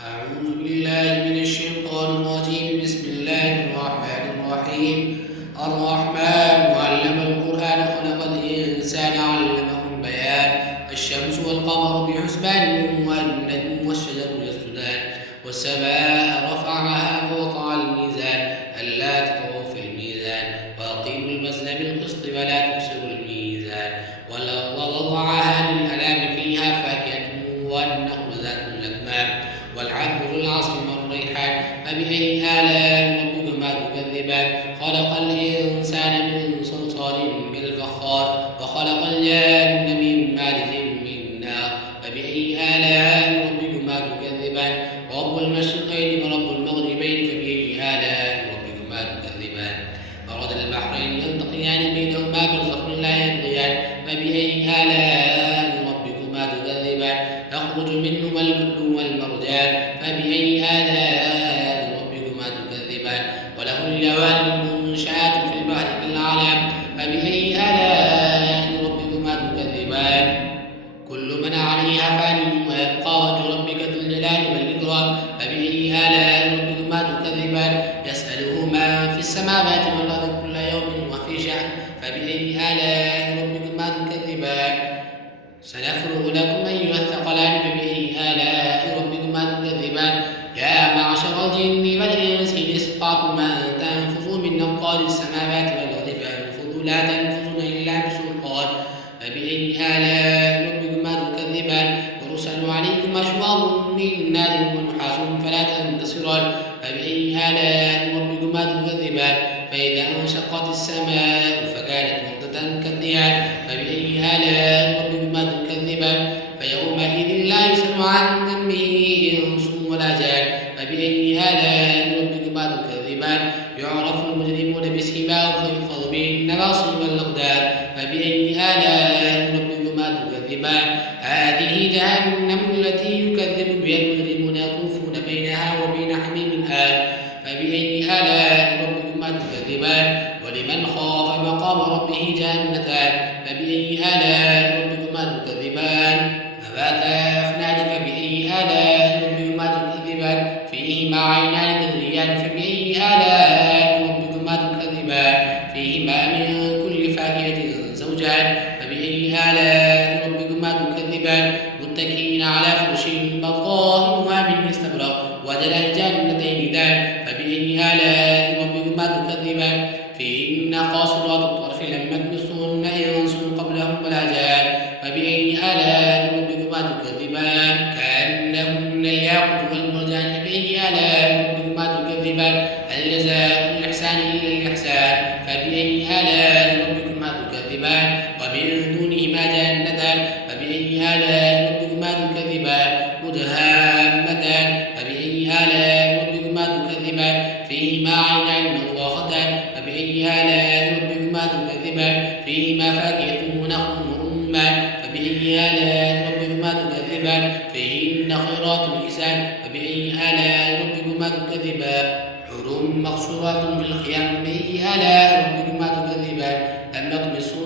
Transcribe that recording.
أعوذ بالله من الشيطان الرجيم. بسم الله الرحمن الرحيم. الرحمن علم القرآن خلق الإنسان علمه البيان. الشمس والقمر بحسبان والنجم والشجر يسجدان والسماء رفعها ووضع الميزان ألا تطغوا في الميزان وأقيموا الوزن بالقسط ولا تخسروا الميزان والأرض وضعها للأنام فيها فاكهة والنخل ذات الأكمام والعنب ذو العصف والريحان فبأي آلاء ربكما تكذبان خلق الإنسان من صلصال كالفخار وخلق الجان من مارج من نار فبأي آلاء ربكما تكذبان رب المشرقين ورب المغربين فبأي آلاء ربكما تكذبان مرج البحرين يلتقيان بينهما برزخ لا يبغيان فبأي آلاء ربكما تكذبان يخرج منهما اللؤلؤ والمرجان فبأي آلاء ربكما تكذبان وله الجوار المنشآت في البحر كالأعلام فبأي آلاء ربكما تكذبان كل من عليها فان ويبقى وجه ربك ذو الجلال والإكرام فبأي آلاء ربكما تكذبان يسأله ما في السماوات والأرض كل يوم وفي شأن فبأي آلاء ربكما تكذبان سنفرغ لكم أيها الثقلان فبأي آلاء ربكما تكذبان يا معشر الجن والإنس إن استطعتم أن تنفذوا من أقطار السماوات والأرض فانفذوا لا تنفذون إلا بسلطان فبأي آلاء ربكما تكذبان يرسل عليكم أشواظ من نار ونحاس فلا تنتصران فبأي آلاء ربكما تكذبان فإذا انشقت السماء فكانت وردة كالدهان فبأي آلاء ربكما تكذبان فيومئذ لا يسأل عن ذنبه إنس ولا جان فبأي آلاء ربكما تكذبان يعرف المجرمون بسيماهم فيؤخذ به النواصي والأقدام فبأي آلاء ربكما تكذبان هذه جهنم التي يكذب بها المجرمون يطوفون بينها وبين حميم آن فبأي آلاء ربكما تكذبان ولمن خاف مقام ربه جنتان فبأي آلاء ربكما تكذبان ذواتا أفنان فبأي آلاء ربكما تكذبان فيهما عينان تجريان فبأي آلاء ربكما تكذبان فيهما من كل فاكهة زوجان فبأي آلاء ربكما تكذبان متكئين على فرش بطائنها من استبرق وجنى الجنتين دان فبأي آلاء ربكما تكذبان فيهن قاصرات الطرف لم يطمثهن إنس قبلهم ولا جان فبأي آلاء ربكما تكذبان كأنهن الياقوت والمرجان فبأي آلاء ربكما تكذبان هل جزاء الإحسان إلا الإحسان فبأي آلاء ربكما تكذبان ومن دونهما جنتان فبأي آلاء ربكما تكذبان مدهامتان فبأي آلاء ربكما تكذبان فيهما عينان نضاختان فبأي آلاء ربكما تكذبان فيهما فاكهة ونخل ورمان فبأي آلاء ربكما تكذبان فيهن خيرات حسان فبأي آلاء ربكما تكذبان حور مقصورات بالخيام فبأي آلاء ربكما تكذبان لم يطمثهن